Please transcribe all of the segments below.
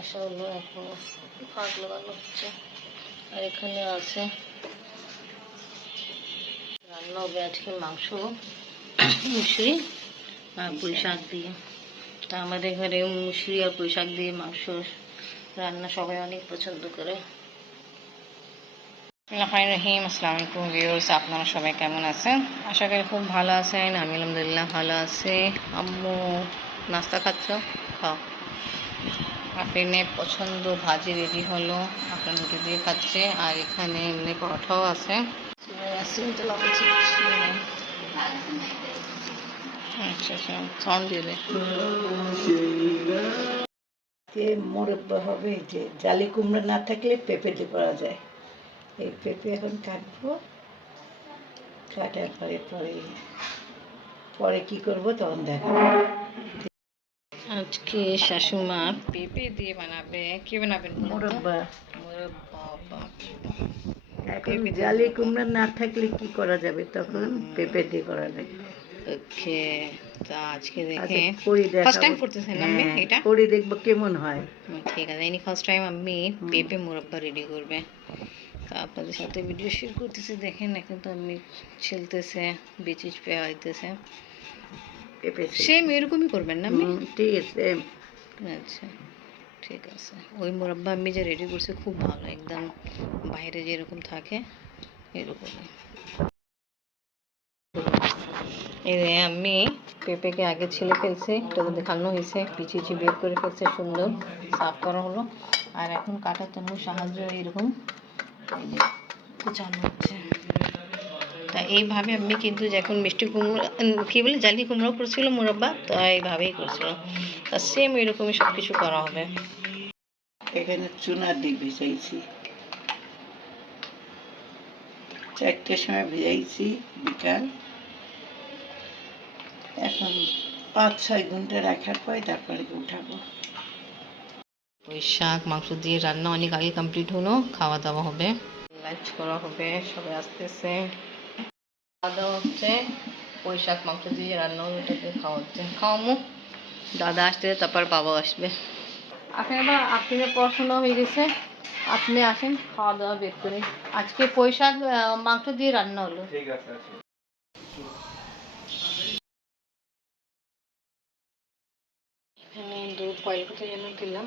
আসা হলো এখন ভাত লাগানো হচ্ছে আর এখানে আছে রান্না হবে আজকে মাংস, মুসুরি আর পুঁই শাক দিয়ে। তা আমাদের ঘরে মুসুরি আর পুঁই শাক দিয়ে মাংস রান্না সবাই অনেক পছন্দ করে। রহিম আসসালামু আলাইকুম ভিউয়ার্স আপনারা সবাই কেমন আছেন? আশা করি খুব ভালো আছেন, আমি আলহামদুলিল্লাহ ভালো আছি। আম্মু, নাস্তা খাচ্ছ? খাও। আফরিনের পছন্দ ভাজি রেডি হলো। আপনার রুটি দিয়ে খাচ্ছে। আর এখানে এমনি পরোটাও আছে। আচ্ছা আচ্ছা সাউন্ড মোরব্বা হবে যে জালি কুমড়া না থাকলে পেঁপে দিয়ে করা যায়। এই পেঁপে এখন কাটবো। কাটার পরে পরে পরে কি করব তখন দেখাবো। আজকে শাশুমা পেঁপে দিয়ে বানাবে। কি বানাবেন মোরব্বা। মুরব্বা জালি কুমড়া না থাকলে কি করা যাবে? তখন পেঁপে দিয়ে করা যায়। ওকে তা আজকে দেখে আচ্ছা, করি ফার্স্ট টাইম করতেছেন আপনি হ্যাঁ, এটা? করি দেখব কেমন হয়। ঠিক আছে ইনি ফার্স্ট টাইম আমি পেঁপে মুরব্বা রেডি করবে। তা আপনাদের সাথে ভিডিও শেয়ার করতেছি দেখেন এখন তো আমি ছিলতেছে বিচিজ পেয়াইতেছে পেঁপে সেম এরকমই করবেন না আমি হুম, ঠিক আছে আচ্ছা ঠিক আছে। ওই মুরব্বা আমি যে রেডি করছি খুব ভালো একদম বাইরে যেরকম থাকে এরকমই। এই আমি পেঁপেকে আগে ছিলে ফেলছি এটা তো দেখানো হয়েছে পিছি পিছি বের করে ফেলছে সুন্দর সাফ করা হলো। আর এখন কাটার জন্য সাহায্য এরকম কুচানো হচ্ছে। এইভাবে আমি কিন্তু যখন মিষ্টি কুমড়ো কি বলে জালি কুমড়ো করছিল মুরব্বা তো এইভাবেই করছিল। তা সেম এরকমই সব কিছু করা হবে। এখানে চুনা দিয়ে ভিজাইছি। চারটের সময় ভিজাইছি বিকাল। এখন পাঁচ ছয় ঘণ্টা রাখার পরে তারপরে উঠাবো। ওই শাক মাংস দিয়ে রান্না অনেক আগে কমপ্লিট হলো খাওয়া দাওয়া হবে। লাঞ্চ করা হবে সবাই আসতেছে। দাওয়া হচ্ছে ওই শাক মাংস দিয়ে রান্না ওটাকে খাওয়া হচ্ছে খাওয়ামু। দাদা আসতে তারপর বাবা আসবে। আপনি আবার আপনার পড়াশোনা হয়ে গেছে। আপনি আসেন খাওয়া দাওয়া বের করে। আজকে মাংস দিয়ে রান্না হলো। এখানে দুধ বয়েল করতে জন্য দিলাম।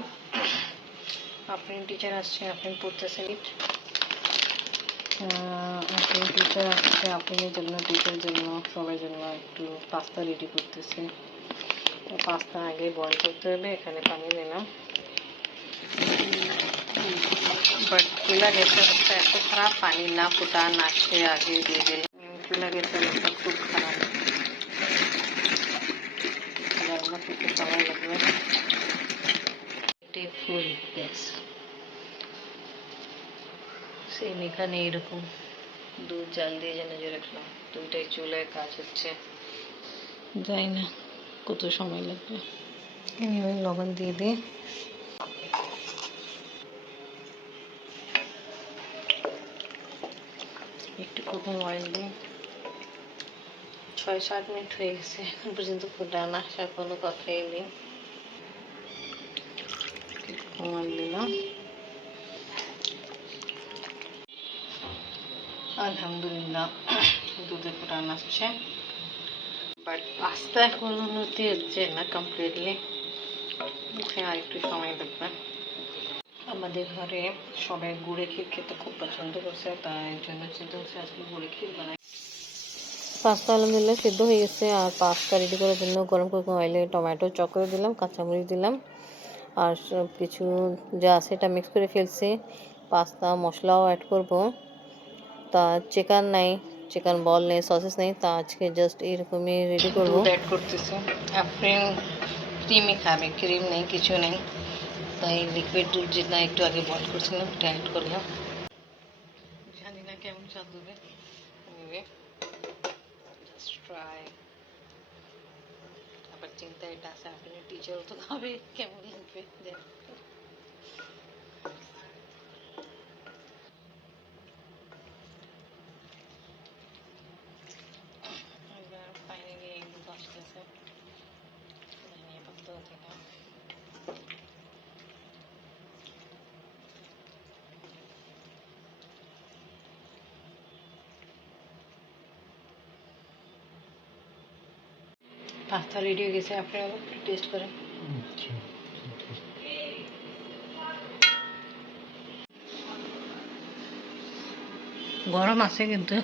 আপনি টিচার আসছেন আপনি পড়তেছেন। আপনি টিচার আসছে আপনাদের জন্য টিচার জন্য সবার জন্য একটু পাস্তা রেডি করতেছে। পাস্তা আগে বয়েল করতে হবে, এখানে পানি দিলাম বাট চুলা গ্যাসের অবস্থা এত খারাপ পানি না, ফোটা না খেয়ে আগে দিয়ে দিলাম। চুলা গ্যাসের খুব খারাপ রান্না করতে সময় লাগবে এটাই ফুল গ্যাস সেম এখানে এরকম। দুধ জাল দিয়ে যেন যে রাখলাম দুইটাই চুলায় কাজ হচ্ছে। যাই না কত সময় লাগবে। আমি লবণ দিয়ে দিই একটু কুকিং অয়েল দিই ছয় সাত মিনিট হয়ে গেছে এখন পর্যন্ত ফুটানো আসার কোনো কথাই নেই। কমান দিলাম। আলহামদুলিল্লাহ দুধে ফুটানো আসছে বাট পাস্তা এখন উন্নতি হচ্ছে না কমপ্লিটলি আর একটু সময় লাগবে। আমাদের ঘরে সবাই গুড়ে ক্ষীর খেতে খুব পছন্দ করছে, তাই জন্য চিন্তা হচ্ছে আজকে গুড়ে ক্ষীর বানাই। পাস্তা আলহামদুলিল্লাহ সিদ্ধ হয়ে গেছে, আর পাস্তা রেডি করার জন্য গরম কুকিং অয়েলে টমেটো চক করে দিলাম, কাঁচামরিচ দিলাম, আর কিছু যা আছে এটা মিক্স করে ফেলছি। পাস্তা, মশলাও অ্যাড করব। তা চিকেন নাই চিকেন বল নেই সসেস নেই তা আজকে জাস্ট এরকমই রেডি করব অ্যাড করতেছি আফরিন ক্রিমই খাবে ক্রিম নেই কিছু নেই তাই লিকুইড দুধ যেটা একটু আগে বয়েল করছিলাম ওটা অ্যাড করলাম জানি না কেমন স্বাদ হবে জাস্ট ট্রাই আবার চিন্তা এটা আছে আপনি টিচারও তো খাবে কেমন লাগবে দেখ এবার ফাইনালি এই দুধ আসতেছে ধনিয়া পাতা দিলাম পাস্তা রেডি হয়ে গেছে আপনি টেস্ট করেন। গরম আছে কিন্তু।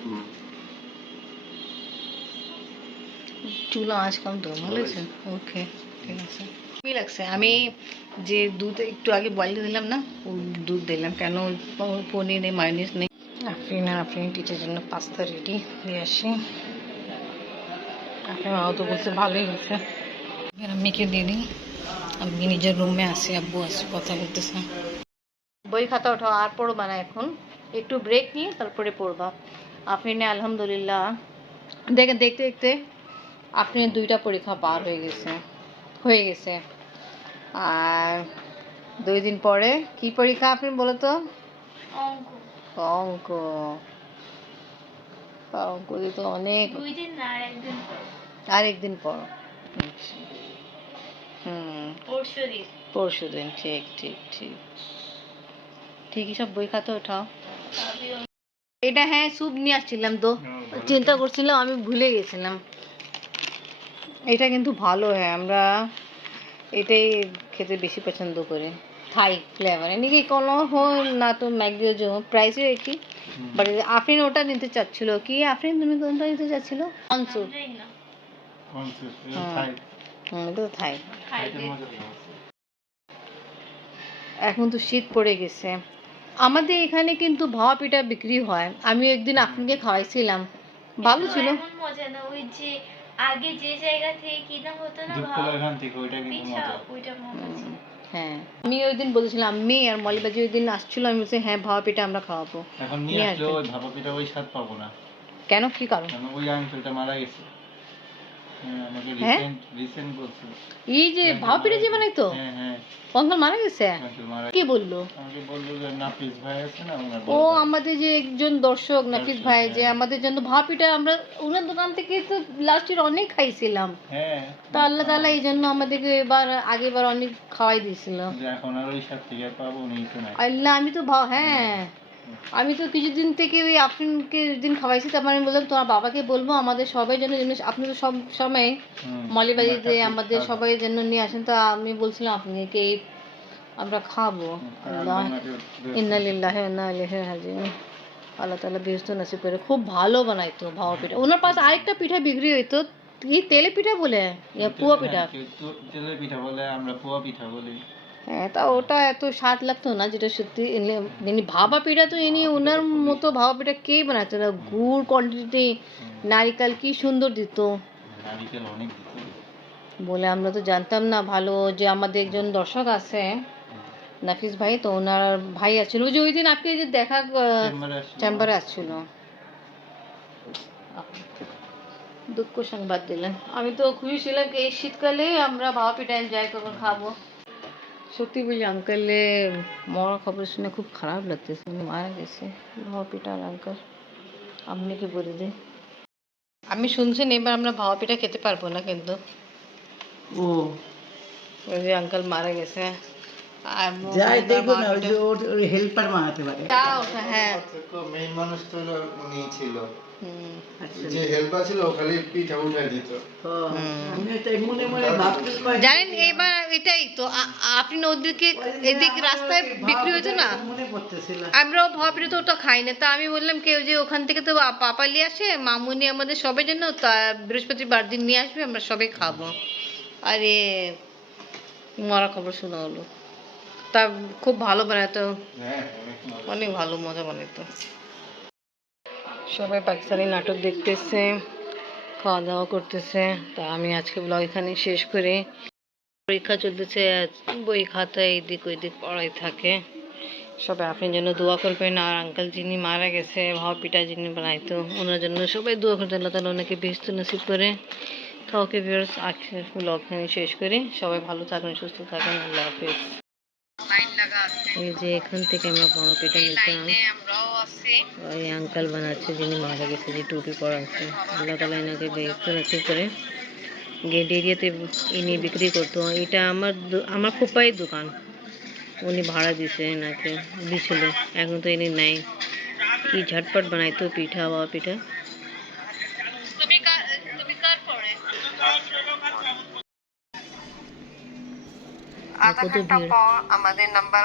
চুলা আজ কম তো ভালো আছে ওকে ঠিক আছে। কি লাগছে? আমি যে দুধ একটু আগে বয়েল দিলাম না দুধ দিলাম। কেন পনির নেই মায়োনিজ নেই? আফরিন আর আফরিন টিচার জন্য পাস্তা রেডি দিয়ে আসি। আপনার মাও তো বলছে ভালোই হয়েছে এবার আম্মিকে দিয়ে দিই। আমি নিজের রুমে আসি আব্বু আসি কথা বলতেছে। বই খাতা ওঠাও আর পড়বা না এখন। একটু ব্রেক নিয়ে তারপরে পড়বা। আপনি না আলহামদুলিল্লাহ। দেখে দেখতে দেখতে আপনি দুইটা পরীক্ষা পার হয়ে গেছে। হয়ে গেছে। আর দুই দিন পরে কি পরীক্ষা আপনি বলো তো অঙ্ক। অঙ্ক। অঙ্ক দিয়ে তো অনেক দুই দিন না আর একদিন আর একদিন পর। হুম। পরশু দিন ঠিক ঠিক ঠিক। ঠিকই সব বই খাতা ওঠাও। এটা হ্যাঁ স্যুপ নিয়ে আসছিলাম তো। চিন্তা করছিলাম আমি ভুলে গেছিলাম। এটা কিন্তু ভালো হ্যাঁ আমরা এটাই খেতে বেশি পছন্দ করি। থাই ফ্লেভার এমনি কি কোনো হোক না তো ম্যাগডিও যে প্রাইসও একই। বাট আফরিন ওটা নিতে চাচ্ছিল। কি আফরিন তুমি কোনটা নিতে চাচ্ছিল? হ্যাঁ। এটা তো থাই এখন তো শীত পড়ে গেছে। আমাদের এখানে কিন্তু ভাওয়া পিঠা বিক্রি হয়। আমি একদিন আপনাকে খাওয়াইছিলাম। ভালো ছিল। মজা না। ওই যে আগে যে জায়গা থেকে কিনা হতো না ওইটা কিন্তু মজা। ওইটা মজা ছিল। হ্যাঁ। আমি ওই দিন বলেছিলাম আমি আর মলিবাজি ওই দিন আসছিল। আমি বলছি হ্যাঁ ভাপা পিঠা আমরা খাওয়াবো। এখন নিয়ে নিয়ে ওই ভাপা পিঠা ওই স্বাদ পাবো না। কেন? কি কারণ? কারণ ওই আঙ্কেলটা মারা গেছে। হ্যাঁ হ্যাঁ? এই যে হ্যাঁ হ্যাঁ। অঙ্কল মারা গেছে? বলল? ও আমাদের যে একজন দর্শক নাফিস ভাই যে। আমাদের জন্য আমরা ওনার দোকান থেকে তো লাস্ট ইয়ার অনেক খাইছিলাম। তা আল্লাহ তাআলা এই জন্য আমাদেরকে এবার আগেবার অনেক খাওয়াই দিয়েছিল। এখন আর ওই স্বাদ থেকে পাবো উনি আল্লাহ আমি তো হ্যাঁ। আমি তো কিছুদিন থেকে ওই আফরিনকে দিন খাওয়াইছি তারপর আমি বললাম তোমার বাবাকে বলব আমাদের সবাই জন্য জিনিস আপনি তো সব সময়। মলিবাজিতে ওনার আমাদের সবাই জন্য নিয়ে আসেন তা আমি বলছিলাম আপনাকে আমরা খাব? আর আল্লাহ। ওনাকে বেশ- ইন্না লিল্লাহি ওয়া ইলাইহি রাজিউন। আল্লাহ তাআলা বেহেশত নসিব করে খুব ভালো বানাইতো ভাওয়া পিঠা। ওনার পাশে আরেকটা পিঠা বিক্রি হইতো কি তেলে পিঠা বলে? ইয়া পুয়া পিঠা? হ্যাঁ, কেউ তো তেলের পিঠা বলে আমরা পোয়া পিঠা বলি। হ্যাঁ তা ওটা এত স্বাদ লাগতো না যেটা সত্যি এনে- ইনি ভাবা পিঠা তো ইনি ওনার মতো ভাবা পিঠা কে বানাতো? না গুড় কোয়ান্টিটি নারিকেল কি সুন্দর দিত। বলে আমরা তো জানতাম না ভালো যে আমাদের একজন দর্শক আছে নাফিস ভাই তো ওনার ভাই আছিল। ওই যে ওই দিন আপনি যে দেখা চেম্বারে আসছিল। দুঃখ সংবাদ দিলেন। আমি তো খুশি ছিলাম এই শীতকালে আমরা ভাবা পিঠা এনজয় করব খাব। সত্যি বলি আঙ্কেলে মরার খবর শুনে খুব খারাপ লাগতেছে উনি মারা গেছে ভাবা পিঠা আর আঙ্কেল আপনি কি বলে দিন আমি শুনছেন এবার আমরা ভাবা পিঠা খেতে পারব না কিন্তু ও ওই যে আঙ্কেল মারা গেছে আর যাই এবার দেখো না ভাপা ওই যে ওর হেল্পার বানাতে পারে পিঠা ওটা হ্যাঁ মেইন মানুষ তো হলো উনি ছিল হুম যে হেল্পার ছিল ও খালি পিঠা উঠাই দিত। ও, আমি তো ভাবতে পারি জানেন এবার এটাই তো আপনি ওদেরকে এদিক রাস্তায় বিক্রি হয়েছে না? আমরাও ভাবি তো ওটা খাই না। তা আমি বললাম কেউ যে ওখান থেকে তো পাপা নিয়ে আসে মামুনি আমাদের সবাই জন্য তা বৃহস্পতিবার দিন নিয়ে আসবে আমরা সবাই খাব। আরে মরা খবর শোনা হলো। তা খুব ভালো বানাতো হ্যাঁ অনেক অনেক ভালো মজা বানাতো সবাই পাকিস্তানি নাটক দেখতেছে খাওয়া দাওয়া করতেছে। তা আমি আজকে ব্লগ এখানে শেষ করি। পরীক্ষা চলতেছে, বই খাতা এইদিক ওইদিক পড়াই থাকে। সবাই আপনার জন্য দোয়া করবেন। আর আঙ্কেল যিনি মারা গেছে, ভাও পিঠা যিনি বানাইতো ওনার জন্য সবাই দোয়া করতে আল্লাহ ওনাকে বেস্ত নসিব করে। তো ওকে ভিউয়ার্স আজকে ব্লগ এখানে শেষ করি। সবাই ভালো থাকুন সুস্থ থাকুন আল্লাহ হাফিজ। এই যে এখান থেকে আমরা ভাও পিঠা নিতাম ওই আঙ্কাল বানাচ্ছে যিনি মারা গেছে যে টুপি পরা আছে। আল্লাহ তালা এনাকে ব্যস্ত নসিব করে গেট এরিয়াতে ইনি বিক্রি করতো। এটা আমার আমার ফুপাইয়ের দোকান। উনি ভাড়া দিছে এনাকে দিছিল। এখন তো ইনি নাই। কি ঝটপট বানাইতো পিঠা বা পিঠা। কত ভিড়? আমাদের নাম্বার